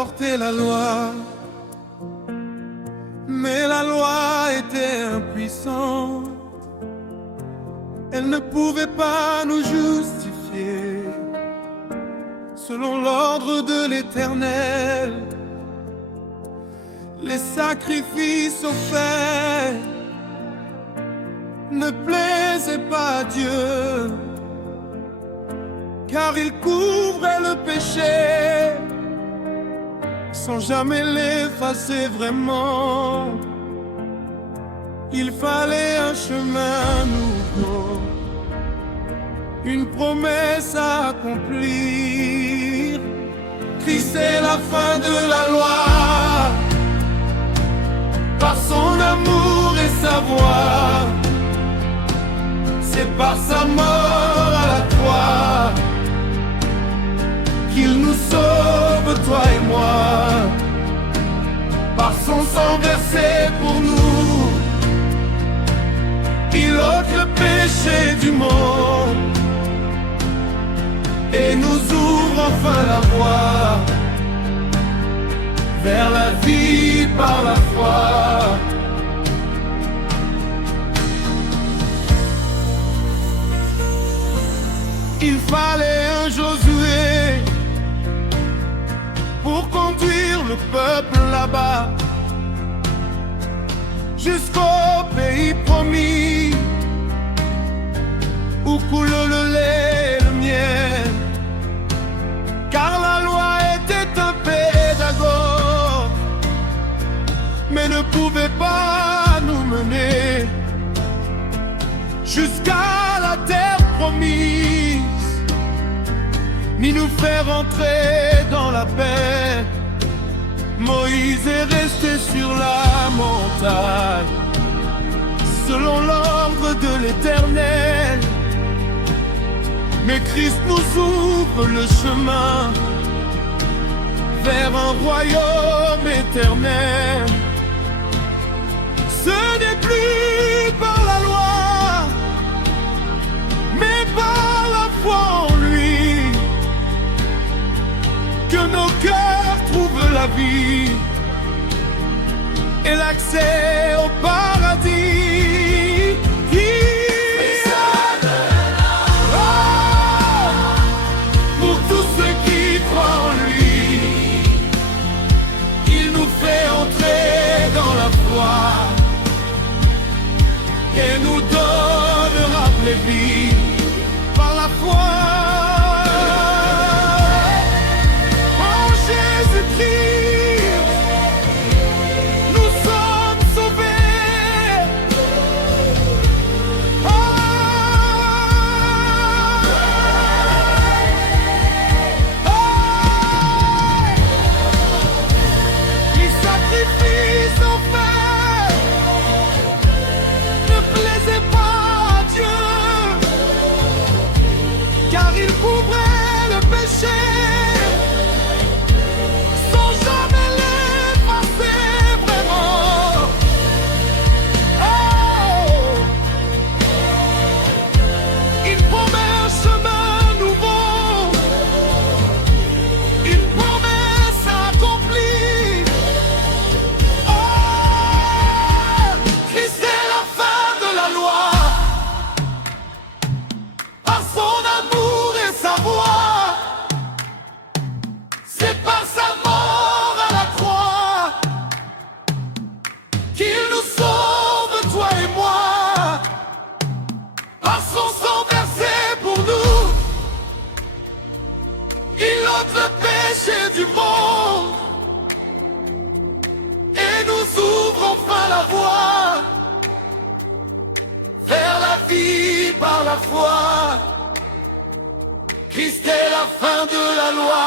porté la loi, mais la loi était impuissante. Elle ne pouvait pas nous justifier selon l'ordre de l'Éternel. Les sacrifices offerts ne plaisaient pas à Dieu, car il couvrait le péché sans jamais l'effacer vraiment. Il fallait un chemin nouveau, une promesse à accomplir. Christ est la fin de la loi, par son amour et sa voix. C'est par sa mort à la croix qu'il nous sauve, toi et moi. Par son sang versé pour nous, il ôte le péché du monde et nous ouvre enfin la voie vers la vie par la foi. Il fallait un Josué pour conduire le peuple là-bas jusqu'au pays promis où coule le lait et le miel. Car la loi était un pédagogue, mais ne pouvait pas nous mener jusqu'à la terre promise, ni nous faire entrer dans la paix. Moïse est resté sur la montagne, selon l'ordre de l'Éternel. Mais Christ nous ouvre le chemin vers un royaume éternel. Ce n'est plus par la loi, mais par la foi en lui, que nos cœurs trouvent la vie et l'accès au paradis. Pour tous ceux qui croient en lui, il nous fait entrer dans la foi et nous donnera les vies par la foi. Car il couvrait le péché sans jamais l'effacer vraiment. Oh, il promet un chemin nouveau, une promesse accomplie. Oh, Christ est la fin de la loi, par son amour et sa voix. C'est par sa mort à la croix qu'il nous sauve, toi et moi. Par son sang versé pour nous, il ôte le péché du monde et nous ouvre enfin la voie vers la vie par la foi. Christ est la fin de la loi.